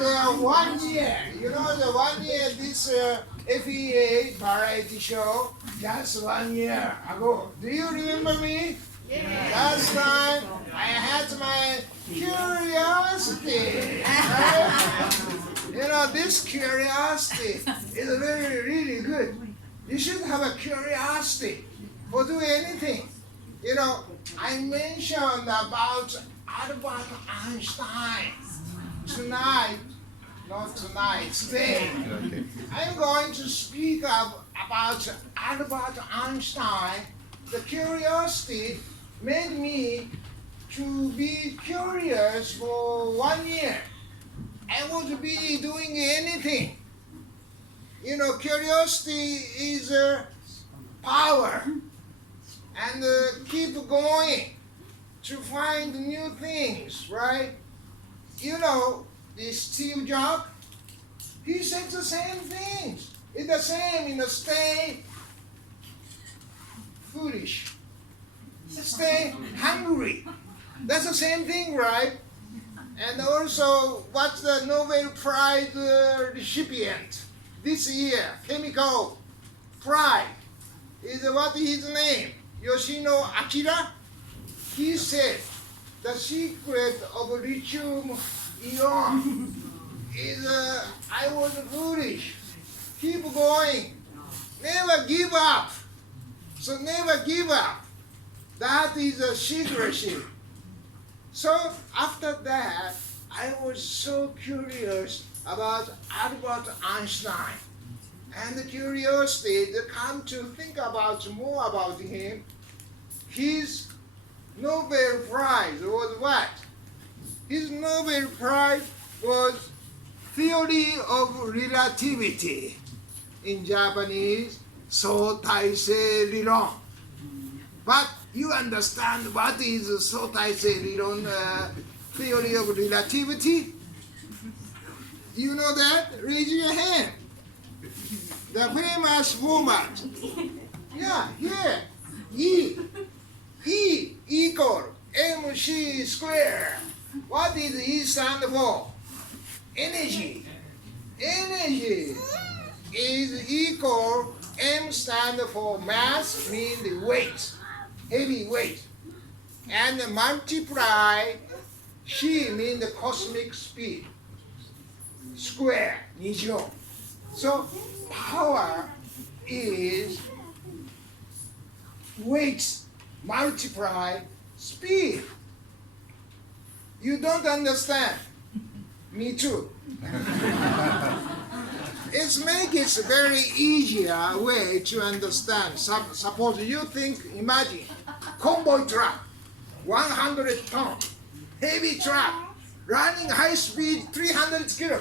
1 year. You know, the 1 year, this FEA variety show, just 1 year ago. Do you remember me? Yeah. Last time I had my curiosity. Right? You know, this curiosity is really good. You should have a curiosity for doing anything. You know, I mentioned about Albert Einstein tonight, not tonight, today. Okay. I'm going to speak about Albert Einstein. The curiosity made me to be curious for 1 year. I would be doing anything. You know, curiosity is power. And keep going to find new things, right? You know, this Steve Jobs, he said the same things. It's the same, you know, stay foolish. Stay hungry. That's the same thing, right? And also, what's the Nobel Prize recipient this year? Chemical Prize. Is what his name? Yoshino Akira. He said the secret of lithium ion is I was foolish. Keep going. Never give up. So never give up. That is a secrecy. So after that, I was so curious about Albert Einstein. And the curiosity to come to think about more about him. His Nobel Prize was what? His Nobel Prize was Theory of Relativity. In Japanese, Sotaisei Liron. But you understand what is Sotaisei Liron, Theory of Relativity? You know that? Raise your hand. The famous format. Yeah, here. E equal mc squared. What does E stand for? Energy. Energy is equal. M stand for mass, means the weight, heavy weight. And multiply C means the cosmic speed. Square, 2乗. So power is weight multiply speed. You don't understand? Me too. It makes a very easier way to understand. Suppose you think, imagine, convoy truck, 100 ton, heavy truck, running high speed, 300 kilo.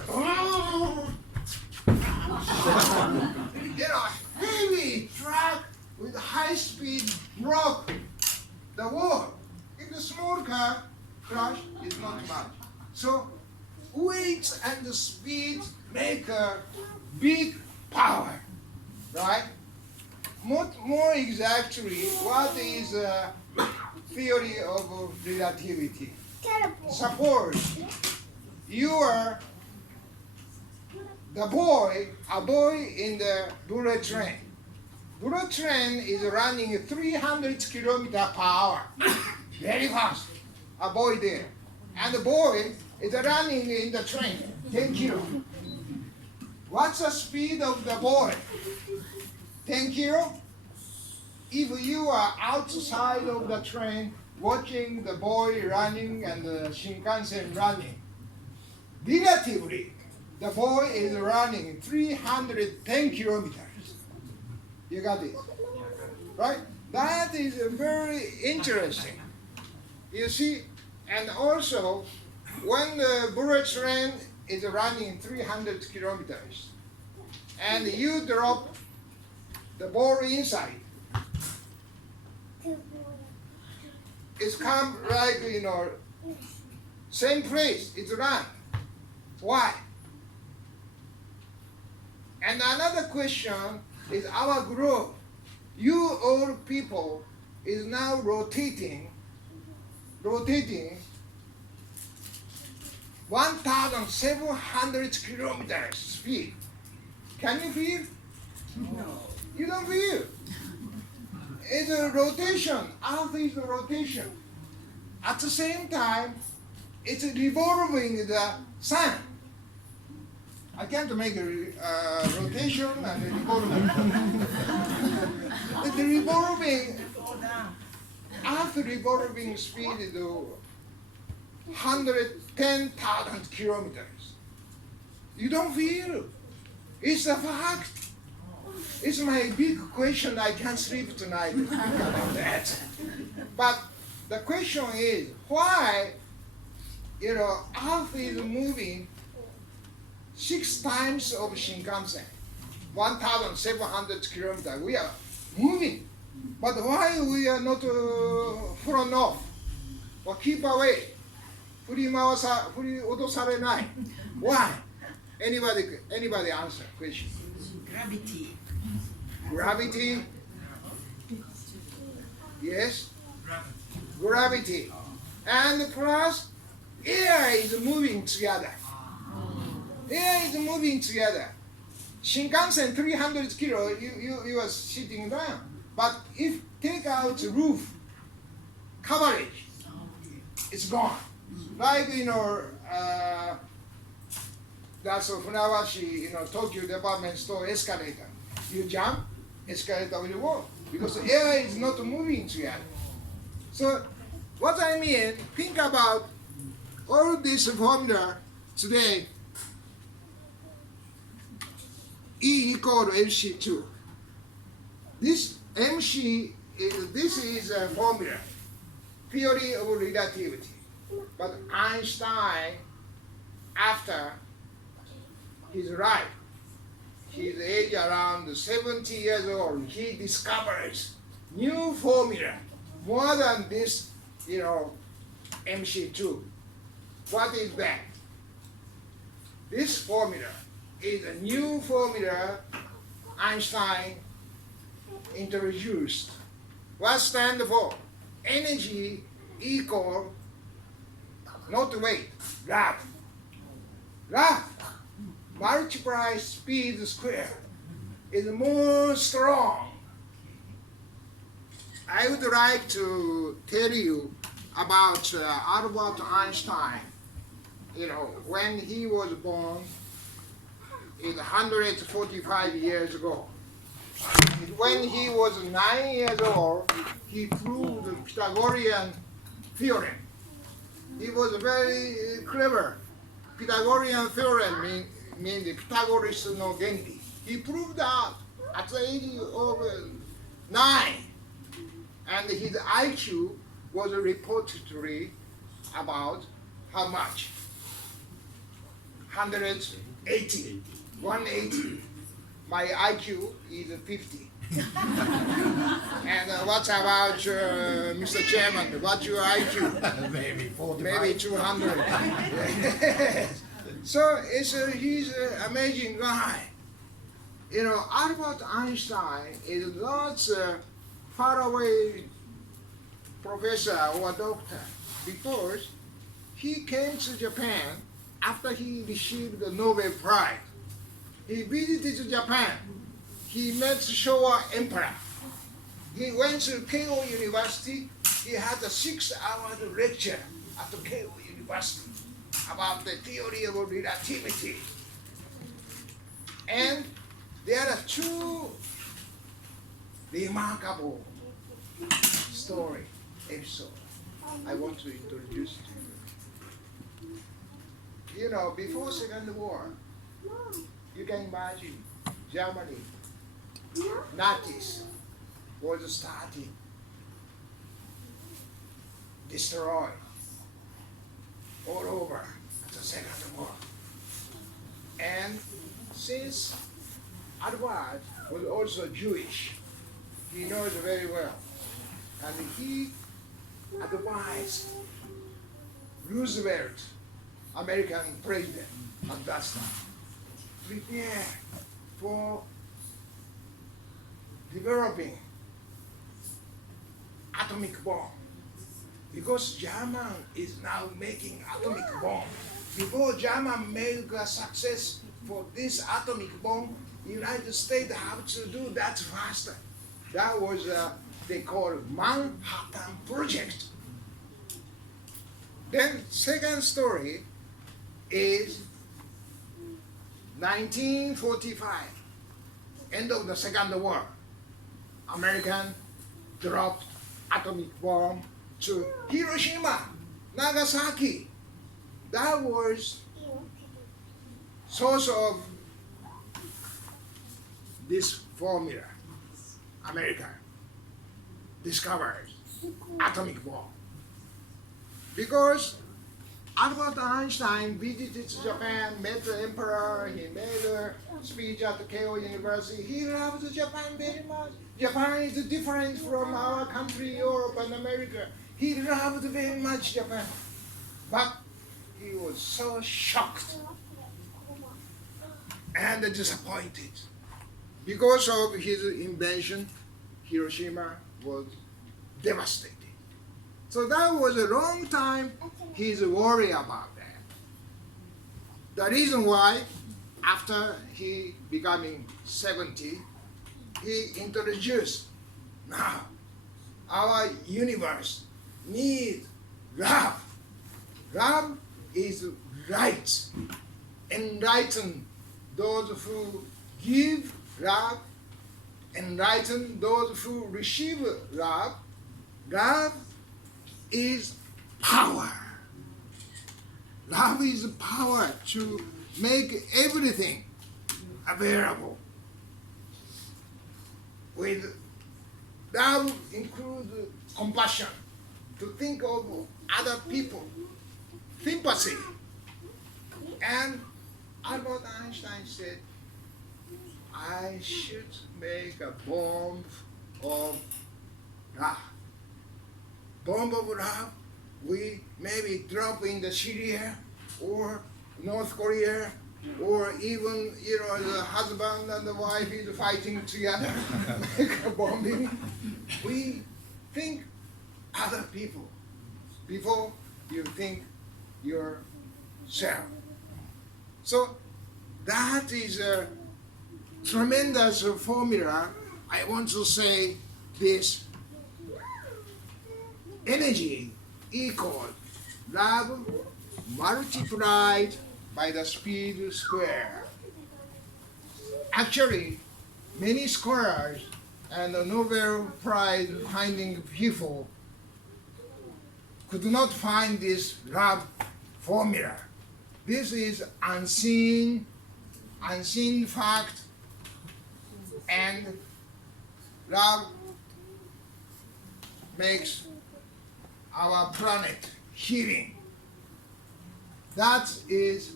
You know, heavy truck with high speed broke the wall. In the small car, crash is not much. So weight and the speed make a big power, right? More exactly, what is theory of relativity? Suppose you are a boy in the bullet train. Bullet train is running 300 kilometers per hour, very fast. A boy there, and the boy is running in the train 10 kilo. What's the speed of the boy? 10 kilo? If you are outside of the train watching the boy running and the Shinkansen running, relatively, the boy is running 310 kilometers. You got it? Right? That is very interesting. You see, and also, when the bullet train is running 300 kilometers, and you drop the ball inside, it's come like, you know, same place, it's run. Why? And another question is our group. You all people is now rotating 1,700 kilometers speed. Can you feel? No. You don't feel. It's a rotation. Earth is a rotation. At the same time, it's revolving the sun. I can't make a rotation and a revolving. The revolving, Earth revolving speed is 110,000 kilometers. You don't feel. It's a fact. It's my big question. I can't sleep tonight about that. But the question is, why, Earth is moving 6 times of Shinkansen, 1,700 kilometers. We are moving. But why we are not thrown off or keep away? 振り落とされない。Why? Anybody answer question? Gravity. Gravity? Yes? Gravity. And plus, air is moving together. Air is moving together. Shinkansen 300 kilo, you are sitting down. But if take out roof coverage, it's gone. Like, that's Funabashi, Tokyo department store escalator. You jump, escalator will work because the air is not moving together. So what I mean, think about all this formula today. E equal mc2. This this is a formula, theory of relativity. But Einstein, after his life, his age around 70 years old, he discovers new formula, more than this, mc2. What is that? This formula is a new formula Einstein introduced. What stands for? Energy equal, not weight, love. Love multiply speed square is more strong. I would like to tell you about Albert Einstein. When he was born, is 145 years ago. When he was 9 years old, he proved the Pythagorean theorem. He was very clever. Pythagorean theorem means the Pythagoras no genki. He proved that at the age of 9. And his IQ was reportedly about how much? 180. 180. My IQ is 50. And what about Mr. Chairman? What's your IQ? Maybe 45. Maybe 200. Yes. So he's an amazing guy. Albert Einstein is not a faraway professor or doctor because he came to Japan after he received the Nobel Prize. He visited Japan. He met Showa Emperor. He went to Keio University. He had a 6-hour lecture at Keio University about the theory of relativity. And there are 2 remarkable episodes I want to introduce to you. Before Second War, you can imagine Germany, Nazis was starting, destroyed all over the Second War. And since Edward was also Jewish, he knows very well. And he advised Roosevelt, American president at that time, prepare for developing atomic bomb. because German is now making atomic bomb. Before German make a success for this atomic bomb, United States have to do that faster. That was they call Manhattan Project. Then second story is 1945, end of the Second War. American dropped atomic bomb to Hiroshima, Nagasaki. That was source of this formula. America discovered atomic bomb. Because Albert Einstein visited Japan, met the emperor, he made a speech at the Keio University. He loved Japan very much. Japan is different from our country, Europe and America. He loved very much Japan. But he was so shocked and disappointed. Because of his invention, Hiroshima was devastated. So that was a long time he's worried about that. The reason why, after he becoming 70, he introduced, now our universe needs love. Love is right. Enlighten those who give love, enlighten those who receive love. Love is power. Love is power to make everything available. With love includes compassion, to think of other people, sympathy. And Albert Einstein said, I should make a bomb of love. Bomb of love, we maybe drop in the Syria or North Korea, or even, the husband and the wife is fighting together, make a bombing. We think other people before you think yourself. So that is a tremendous formula. I want to say this: energy equals love multiplied by the speed square. Actually, many scholars and the Nobel Prize finding people could not find this love formula. This is unseen fact, and love makes our planet healing. That is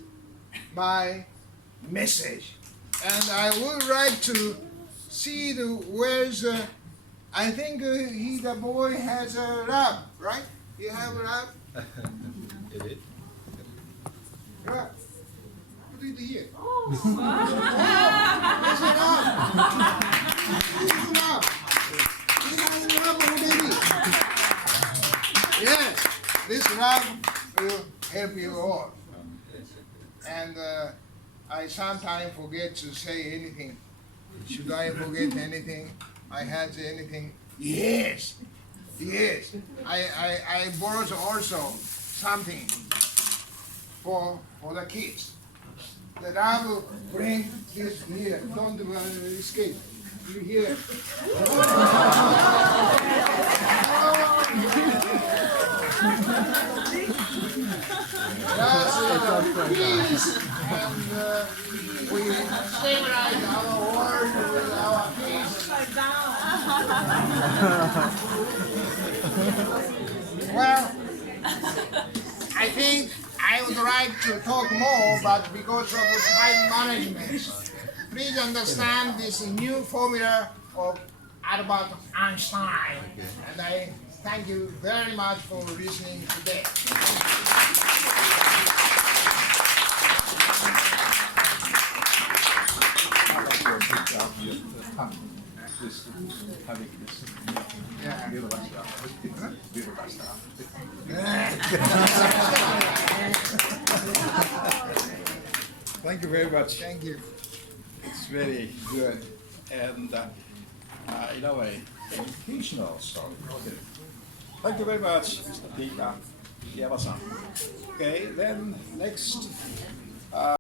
my message. And I would like to see where's, I think the boy has a lab, right? You have a lab? Is it? Lab. Put it here. Oh, That's a lab. This is a lab. You have a lab already. Yes, this lab will help you all. And I sometimes forget to say anything. Should I forget anything? I had anything? Yes. I brought also something for the kids. That I will bring this here. Don't escape. You hear? Peace, and we stabilize our world with our peace. Well, I think I would like to talk more, but because of time management, please understand this new formula of Albert Einstein. And I thank you very much for listening today. Having this, Thank you very much. Thank you. It's very good and in a way educational story. Okay. Thank you very much, Mr. Tika Yama-san. Okay, then next.